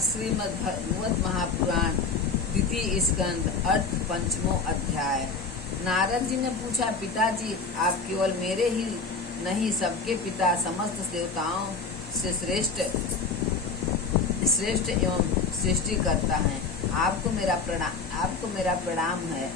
श्रीमद् भागवत महापुराण द्वितीय स्कंद अर्थ पंचमो अध्याय। नारद जी ने पूछा, पिताजी आप केवल मेरे ही नहीं सबके पिता समस्त देवताओं से श्रेष्ठ एवं सृष्टि करता है। आपको मेरा प्रणाम है।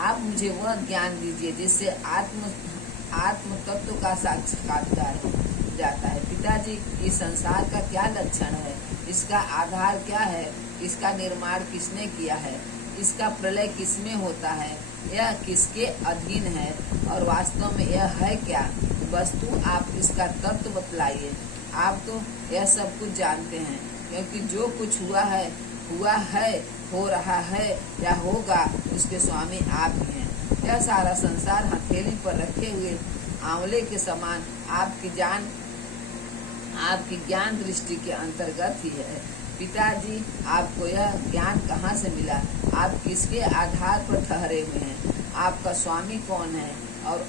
आप मुझे वह ज्ञान दीजिए जिससे आत्म तत्व का साक्षात्कार हो जाता है। पिताजी, इस संसार का क्या लक्षण है? इसका आधार क्या है? इसका निर्माण किसने किया है? इसका प्रलय किसमें होता है? यह किसके अधीन है और वास्तव में यह है क्या वस्तु? आप इसका तत्व बतलाइए। आप तो यह सब कुछ जानते हैं, क्योंकि जो कुछ हुआ है, हो रहा है या होगा, उसके स्वामी आप ही हैं। यह सारा संसार हथेली पर रखे हुए आंवले के समान आपकी ज्ञान दृष्टि के अंतर्गत ही है। पिताजी, आपको यह ज्ञान कहाँ से मिला? आप किसके आधार पर ठहरे हुए हैं? आपका स्वामी कौन है और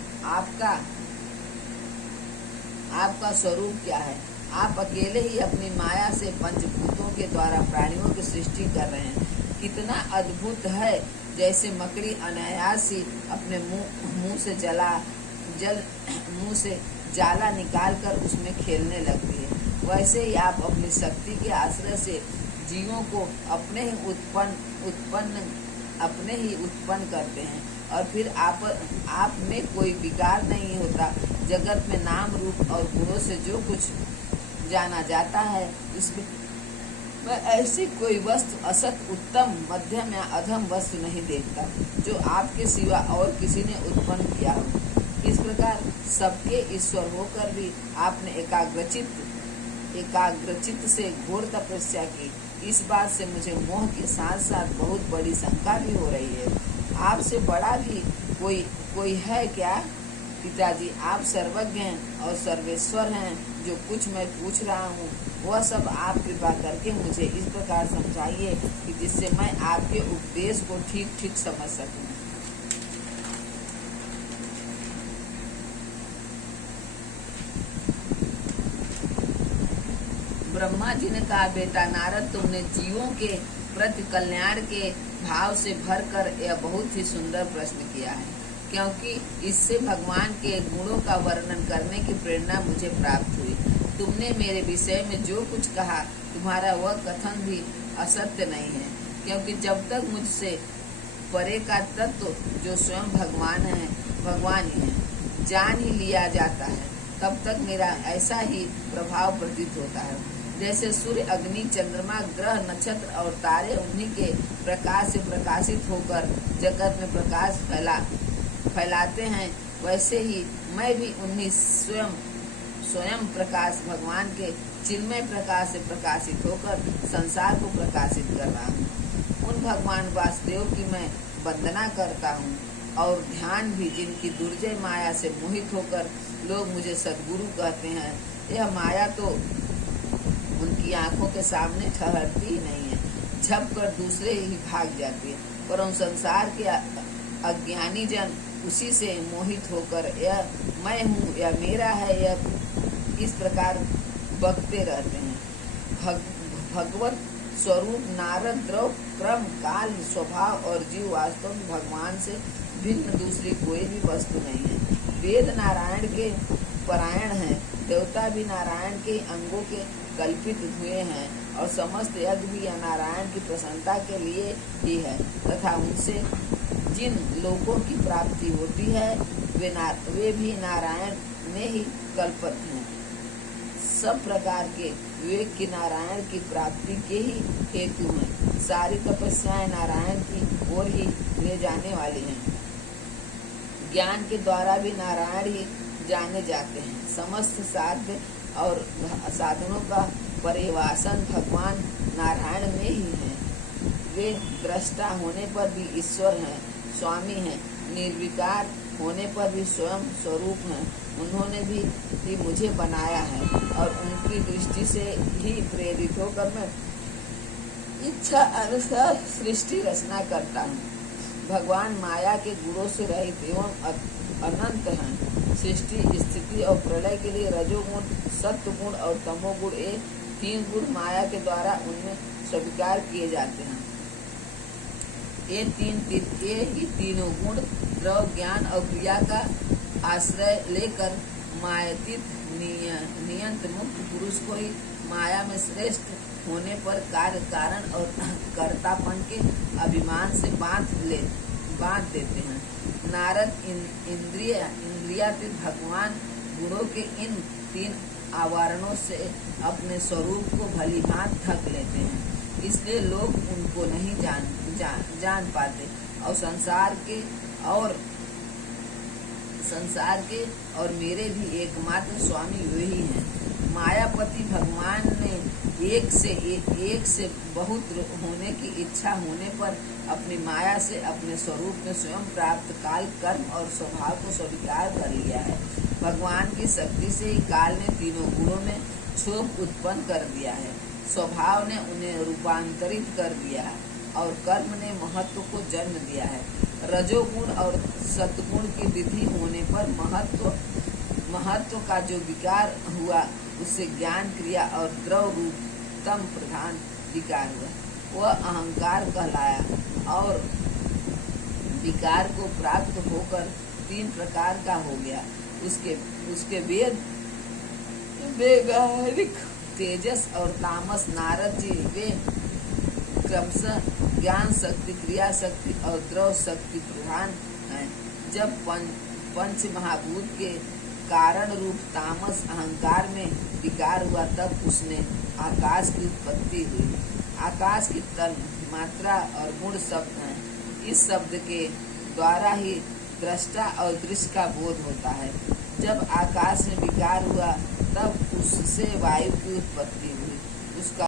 आपका स्वरूप क्या है? आप अकेले ही अपनी माया से पंचभूतों के द्वारा प्राणियों की सृष्टि कर रहे हैं। कितना अद्भुत है! जैसे मकड़ी अनायास ही अपने मुंह से जाला निकालकर उसमें खेलने लगती है, वैसे ही आप अपनी शक्ति के आश्रय से जीवों को अपने ही उत्पन्न करते हैं और फिर आप में कोई विकार नहीं होता। जगत में नाम रूप और गुणों से जो कुछ जाना जाता है, इसमें मैं ऐसी कोई वस्तु असत, उत्तम, मध्यम या अधम वस्तु नहीं देखता जो आपके सिवा और किसी ने उत्पन्न किया हो। इस प्रकार सबके ईश्वर होकर भी आपने एकाग्रचित्त से घोर तपस्या की। इस बात से मुझे मोह के साथ साथ बहुत बड़ी शंका भी हो रही है। आपसे बड़ा भी कोई है क्या? पिताजी, आप सर्वज्ञ हैं और सर्वेश्वर हैं। जो कुछ मैं पूछ रहा हूँ वह सब आप कृपा करके मुझे इस प्रकार समझाइए कि जिससे मैं आपके उपदेश को ठीक समझ सकूं। ब्रह्मा जी ने कहा, बेटा नारद, तुमने जीवों के प्रति कल्याण के भाव से भरकर यह बहुत ही सुंदर प्रश्न किया है, क्योंकि इससे भगवान के गुणों का वर्णन करने की प्रेरणा मुझे प्राप्त हुई। तुमने मेरे विषय में जो कुछ कहा, तुम्हारा वह कथन भी असत्य नहीं है, क्योंकि जब तक मुझसे परे का तत्व जो स्वयं भगवान ही है जान ही लिया जाता है, तब तक मेरा ऐसा ही प्रभाव प्रतीत होता है। जैसे सूर्य, अग्नि, चंद्रमा, ग्रह, नक्षत्र और तारे उन्हीं के प्रकाश से प्रकाशित होकर जगत में प्रकाश फैलाते हैं, वैसे ही मैं भी उन्हीं स्वयं प्रकाश भगवान के चिन्मय प्रकाश से प्रकाशित होकर संसार को प्रकाशित कर रहा हूँ। उन भगवान वासुदेव की मैं वंदना करता हूँ और ध्यान भी, जिनकी दुर्जय माया से मोहित होकर लोग मुझे सद्गुरु कहते हैं। यह माया तो उनकी आंखों के सामने ठहरती ही नहीं है, झप कर दूसरे ही भाग जाती है, परंतु संसार के अज्ञानी जन उसी से मोहित होकर यह मैं हूँ या मेरा है, यह इस प्रकार बकते रहते हैं। भगवत स्वरूप नारद, द्रव, क्रम, काल, स्वभाव और जीव वास्तव में भगवान से भिन्न दूसरी कोई भी वस्तु नहीं है। वेद नारायण के परायण हैं, देवता भी नारायण के अंगों के कल्पित हुए हैं और समस्त यज्ञ भी नारायण की प्रसन्नता के लिए ही है तथा उनसे जिन लोगों की प्राप्ति होती है वे भी नारायण में ही कल्पित हैं। सब प्रकार के विवेक की नारायण की प्राप्ति के ही हेतु हैं। सारी तपस्याएं नारायण की ओर ही ले जाने वाली हैं। ज्ञान के द्वारा भी नारायण ही जाने जाते हैं। समस्त साध्य और साधनों का परिवासन भगवान नारायण में ही है। वे दृष्टा होने पर भी ईश्वर हैं, स्वामी हैं, निर्विकार होने पर भी स्वयं स्वरूप हैं। उन्होंने भी मुझे बनाया है और उनकी दृष्टि से ही प्रेरित होकर मैं इच्छा अनुसार सृष्टि रचना करता हूँ। भगवान माया के गुणों से रहित एवं अनंत हैं। सृष्टि, स्थिति और प्रलय के लिए रजोगुण, सत्वगुण और तमोगुण तीन गुण माया के द्वारा उनमें स्वीकार किए जाते हैं। ये ही तीनों गुण द्रव, ज्ञान और क्रिया का आश्रय लेकर मायातीत नियंत्र मुक्त पुरुष को ही माया में श्रेष्ठ होने पर कार्य कारण और कर्तापन के अभिमान से बांध देते हैं। नारद इंद्रियातीत भगवान गुणों के इन तीन आवरणों से अपने स्वरूप को भलीभांत ढक लेते हैं, इसलिए लोग उनको नहीं जान पाते और संसार के और मेरे भी एकमात्र स्वामी वे ही हैं। मायापति भगवान ने एक से बहुत होने की इच्छा होने पर अपनी माया से अपने स्वरूप में स्वयं प्राप्त काल, कर्म और स्वभाव को स्वीकार कर लिया है। भगवान की शक्ति से ही काल ने तीनों गुणों में क्षोभ उत्पन्न कर दिया है, स्वभाव ने उन्हें रूपांतरित कर दिया है और कर्म ने महत्व को जन्म दिया है। रजोगुण और सतगुण की वृद्धि होने पर महत्व का जो विकार हुआ उससे ज्ञान, क्रिया और द्रव रूपतम प्रधान विकार हुआ, वह अहंकार कहलाया और विकार को प्राप्त होकर तीन प्रकार का हो गया। उसके वैगारिक तेजस और तामस। नारद जी वे क्रमशः ज्ञान शक्ति, क्रिया शक्ति और द्रव शक्ति प्रधान हैं। जब पंच महाभूत के कारण रूप तामस अहंकार में विकार हुआ तब उसने आकाश की उत्पत्ति हुई। आकाश की तन, मात्रा और गुण शब्द हैं। इस शब्द के द्वारा ही दृष्टा और दृश्य का बोध होता है। जब आकाश में विकार हुआ तब उससे वायु की उत्पत्ति हुई। उसका